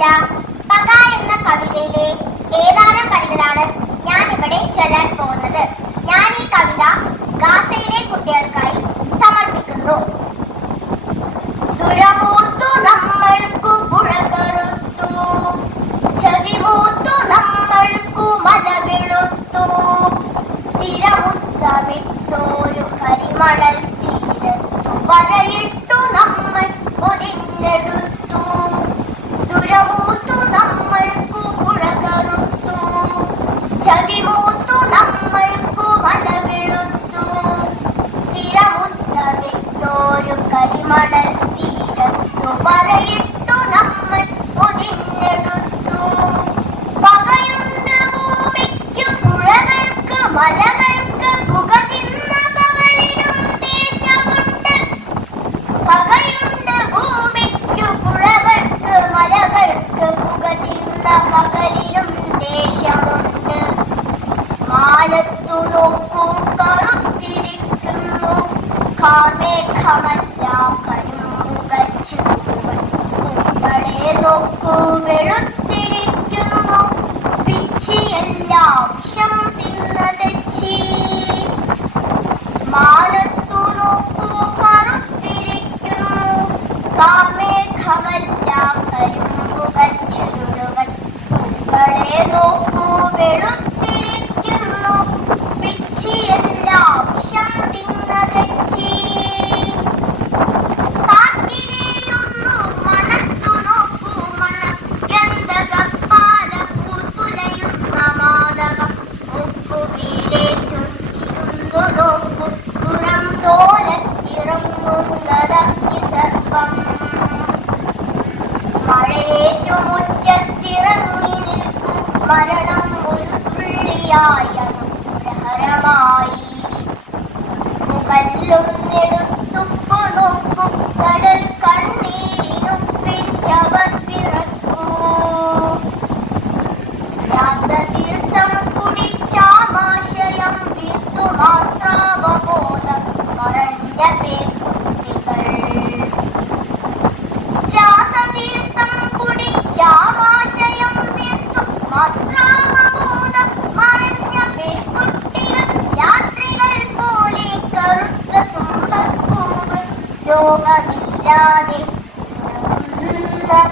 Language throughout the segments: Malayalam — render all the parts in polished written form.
രചിച്ച പക എന്ന കവിതയിലെ ഏതാനും വരികളാണ് ഞാൻ ഇവിടെ ചൊല്ലാൻ പോകുന്നത്. ഞാൻ ഈ കവിത ഗാസയിലെ കുട്ടികൾക്കായി സമർപ്പിക്കുന്നു. ദുരമൂത്തു നമ്മൾക്കു പുഴ കറുത്തു, ചതിമൂത്തു നമ്മൾക്കു മല വെളുത്തു, തിരമുത്തമിട്ടോരു കരിമണൽ തീരത്തു വരയിട്ടു നമ്മൾ ഒരിഞ്ഞെടുത്തു. ദുരമൂത്തു നമ്മൾക്കു പുഴ കറുത്തു, ചതിമൂത്തു നമ്മൾക്കു മല വെളുത്തു, തിരമുത്തമിട്ടോരു കരിമണൽ തീരത്തു വരയിട്ടു നമ്മൾ ഒരിഞ്ഞെടുത്തു. പകയുണ്ട് ഭൂമിക്കു പുഴകൾക്ക് മലകൾക്ക് പുക തിന്ന പകലിനും ദേശമുണ്ട്. പകയുണ്ട് ഭൂമിക്കു പുഴകൾക്ക് മലകൾക്ക് പുക തിന്ന പകലിനും ദേശമുണ്ട്. മാനത്തു നോക്കൂ കറുത്തിരിക്കുന്നു കാർമേഘമല്ല കരിമ്പുകൾ ചൂടുകൾ. പൂക്കളെ നോക്കൂ വെളുത്തിരിക്കുന്നു പിച്ചിയെല്ലാം വിഷം തിന്നതെച്ചി. മാനത്തു നോക്കൂ കറുത്തിരിക്കുന്നു കാർമേഘമല്ല കരിമ്പുകൾ ചുരുളുകൾ. പൂക്കളെ നോക്കൂ വെളുത്തിരിക്കുന്നു പിച്ചിയെല്ലാം വിഷം തിന്നതെച്ചി. കാറ്റിനെയൊന്നു മണത്തു നോക്കൂ ഗന്ധകപ്പാല പൂത്തുലയുന്ന മാതകം. മൂക്കുവീലേറ്റുന്നു നോക്കൂ പുറം തോലത്തിറങ്ങുന്നതഗ്നി സർപ്പം. മഴയേറ്റു മുറ്റത്തിറങ്ങി നിൽക്കൂ മരണം ഒരു തുള്ളിയായി പ്രഹരമായി. കല്ലൊന്നെടുത്തുപ്പു നോക്കൂ കടൽ കണ്ണീരിനുപ്പിച്ചവർ പിറക്കൂ. രാസതീർത്ഥം കുടിച്ചാമാശയം വീർത്തു മാത്രാവബോധം മറഞ്ഞ പേക്കുട്ടികൾ. രാസതീർത്ഥം കുടിച്ചാമാശയം വീർത്തു മാത്രാവബോധം മറഞ്ഞ പേക്കുട്ടികൾ. രാത്രികൾ പോലെ കറുത്ത തുമ്പപ്പൂവ് രോഗമില്ലാതെ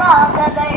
വാകകൾ.